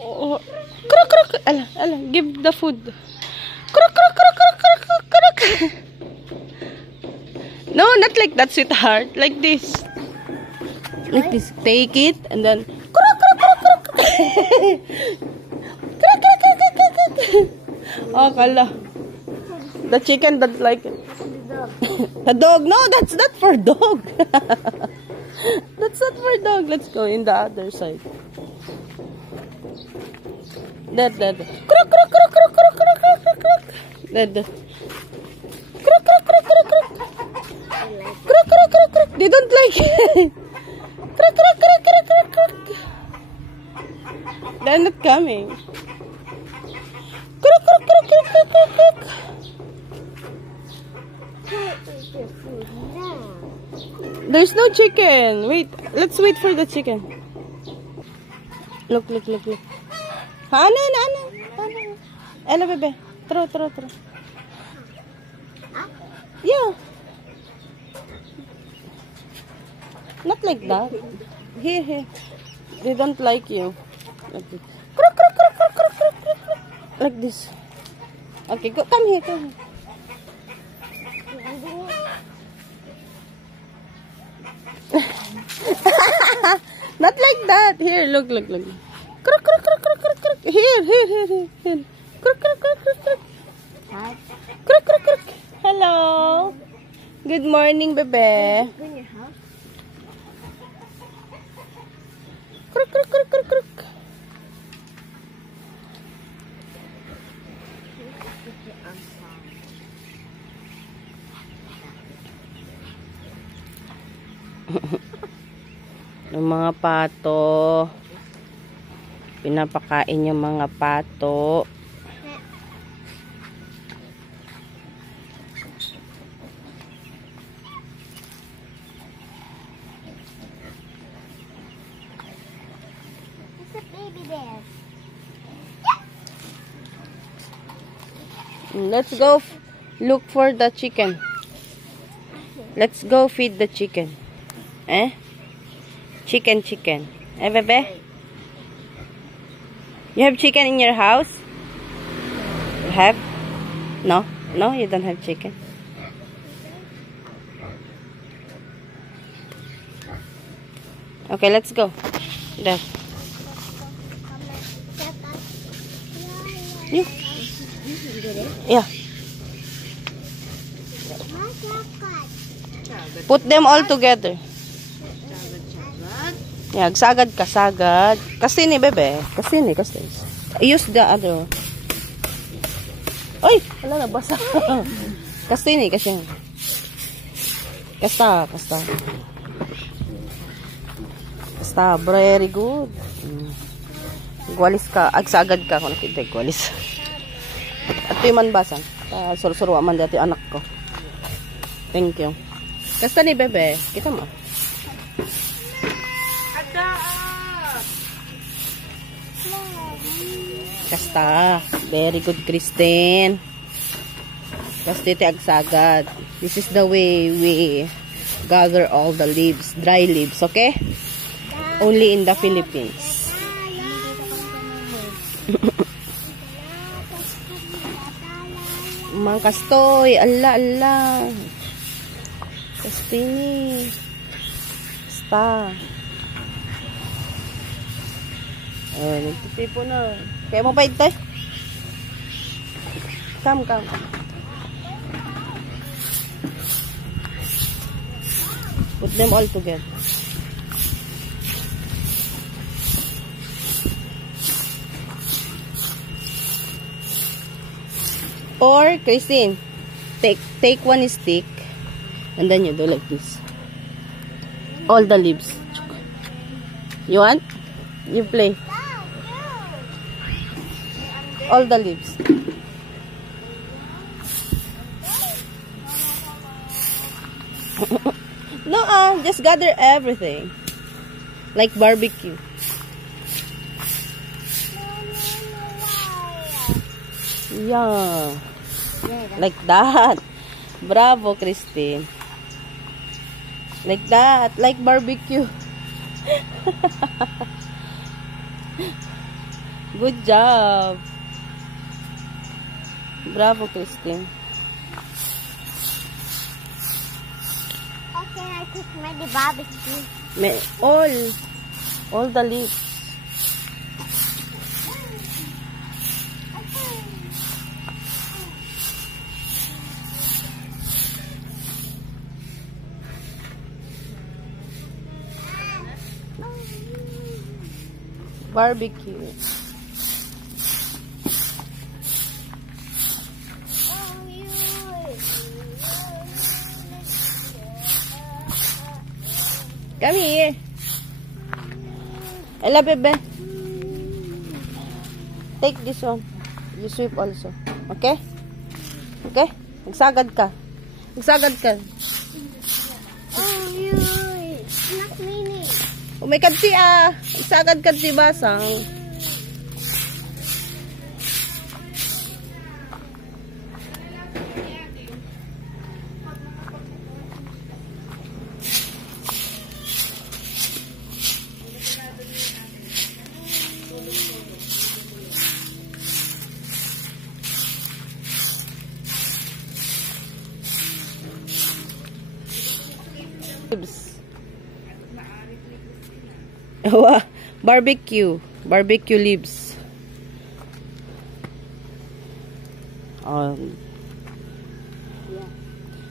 Oh, kruk, kruk. Ala, ala, give the food. Kruk, kruk, kruk, kruk, kruk, kruk, kruk. No, not like that, sweetheart. Like this. Like this. Take it and then kruk, kruk, kruk, kruk. Kruk, kruk, kruk, kruk, kruk, kruk. Oh, kala. The chicken doesn't like it. The dog. No, that's not for dog. That's not for dog. Let's go in the other side. That. Kruk, kruk, kruk, kruk, kruk, kruk, kruk, kruk. That. Kruk, kruk, kruk, kruk, kruk. Kruk, kruk, kruk, kruk. They don't like it. Kruk, kruk, kruk, kruk, kruk, kruk. They're not coming. Kruk, kruk, kruk, kruk, kruk, kruk, kruk. There's no chicken. Wait, let's wait for the chicken. Look. Hana. Ella, bebe. Throw. Yeah. Not like that. Here. They don't like you. Like this. Kruk, kruk, kruk, kruk, kruk, kruk, kruk. Like this. Okay, go. Come here. Not like that. Here, look. Kruk, kruk, kruk, kruk, kruk, kruk. Here. Kruk, kruk, kruk, kruk, kruk. Kruk, kruk, kruk. Hello. Good morning, bebe. Kruk, kruk, kruk, kruk, kruk. Yung mga pato, pinapakain yung mga pato. It's a baby bear. Let's go look for the chicken. Let's go feed the chicken. Chicken. Bebe? You have chicken in your house? You have? No, you don't have chicken. Okay, let's go. There. Yeah. Put them all together. Yeah, sagad. Kasi ni bebe. Kasi. Use the other one. Oy! Wala na, basa. Kasi. Kasta. Very good. Gwalis ka. Agsagad ka kung nakita. Gwalis. At yung man basan. Surusuruan man dati anak ko. Thank you. Kasta ni bebe. Kita mo. Kasta. Very good, Christine. Kastite agsagad. This is the way we gather all the leaves. Dry leaves, okay? Only in the Philippines. Mang kastoy. Ala. Kastini. Kasta. Nagtitipo na. Kaya mo pa ito? Come. Put them all together. Or, Christine, take one stick and then you do like this. All the leaves. You want? You play. All the leaves. No, just gather everything. Like barbecue. Yeah. Like that. Bravo, Christine. Like that. Like barbecue. Good job. Bravo, Christine. Okay, I cook the barbecue. All the leaves. Barbecue. Come here. Ella, bebe. Take this one. You sweep also. Okay? Okay? Magsagad ka. Magsagad ka. Not meaning. Umikadti ah. Magsagad ka di basang. Barbecue leaves.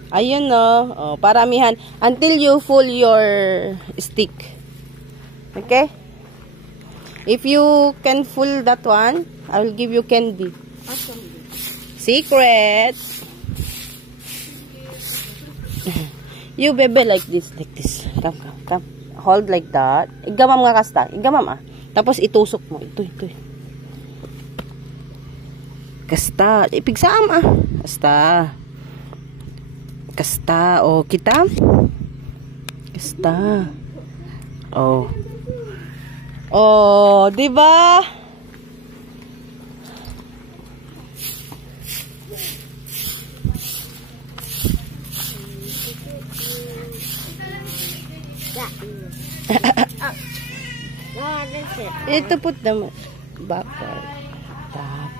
Ayun no. Oh, paramihan until you full your stick. Okay? If you can full that one, I will give you candy. Secret. You bebe like this. Come. Hold like that. Igamam nga kasta. Igamam ah. Tapos itusok mo. Ito. Kasta. Ipigsaam ah. Kasta. Oh, kita. Kasta. Oh. Oh, diba? Oh, that's it. Ito put them backward. That.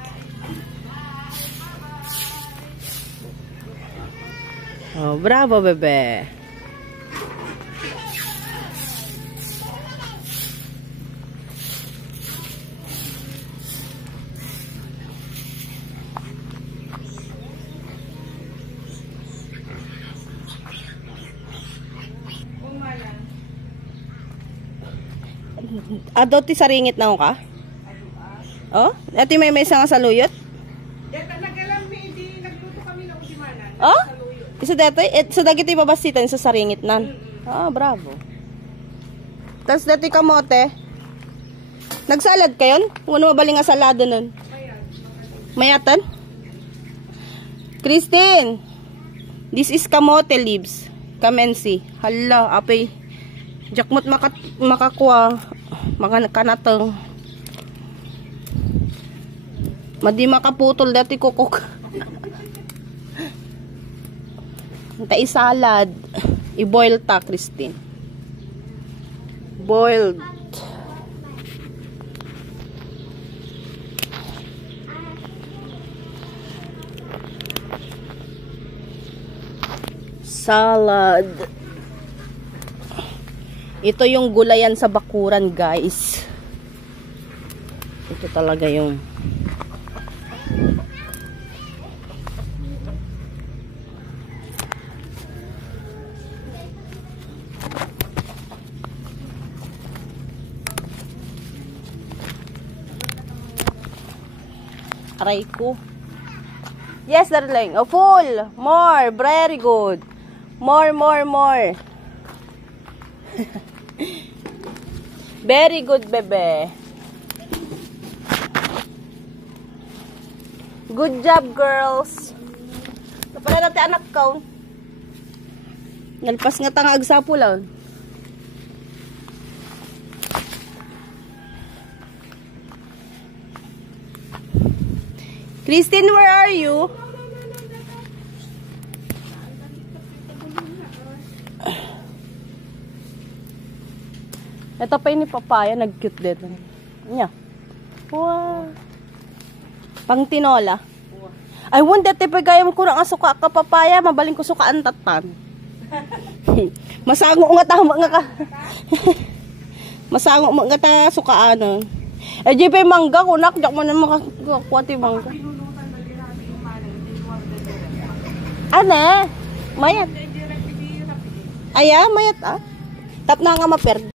Oh, bravo, bebe. Adoti sa ringit na ka? Oh? Ati may isang saluyot? Oh? Isa dito? Sa dagiti babasitan sa saringit nan. Ah, bravo. Tapos dati kamote. Nagsalad kayon? Ano mabaling nga salada nun? Mayatan? Christine, this is kamote leaves. Come and see. Hala, apay. Jakmot makakuha. Kanatong. Madi makaputol dati kukuk. Tai salad. I-boil ta, Christine. Boiled. Salad. Ito yung gulayan sa bakuran, guys. Ito talaga yung aray ko. Yes, darling. Oh, full. More. Very good. More. Very good, bebe. Good job, girls. Napala natin anak ko. Nalpas nga tanga agsapo lang. Christine, where are you? Ito pa yun ni papaya, nag-cute dito. Nya. Wow. Pang tinola. Ay, wanda, tipe gaya mo kurang asuka ka papaya, mabaling ko suka ang tatan. Masango nga tama nga ka. Masango nga ta suka ano. Eh, di pa mangga, kunak, diyak mo na makakuha ti mangga. Ane? Mayat. Aya, mayat ah. Tap na nga maper.